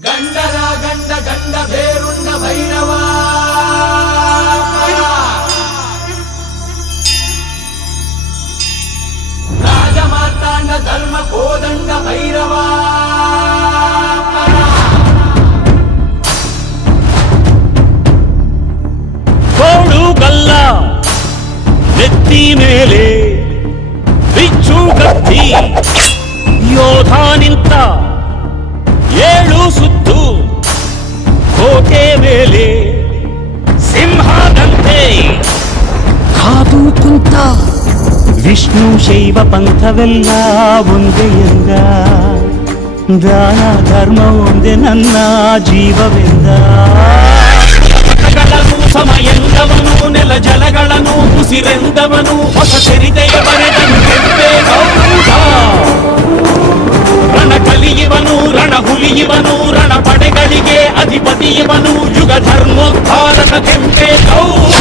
గండరా గండ గండ వేరున్న భైరవా. రాజమాతాండ ధర్మ కోదండ భైరవా. కోడు గల్ల నెత్తి మేలే బిచ్చు కత్తి యోధా నింత ವಿಷ್ಣು ಶೈವ ಪಂಥವೆಲ್ಲ ಒಂದೇ ಎಂದ ದಾನ ಧರ್ಮ ಒಂದೇ ನನ್ನ ಜೀವವೆಂದ ಜಲಗಳನ್ನು ಸಮಯಂದವನು ನೆಲ ಜಲಗಳನ್ನು ಉಸಿರೆಂದವನು ಹೊಸ ಚರಿತೆಯ ಬರೆದನು ಕೆಂಪೇ ಗೌಡ ರಣ ಕಲಿಯುವನು ರಣ ಹುಲಿಯುವನು ರಣ ಪಡೆಗಳಿಗೆ ಅಧಿಪತಿಯವನು ಯುಗ ಧರ್ಮೋದ್ಧಾರಕ ಕೆಂಪೇ ಗೌಡ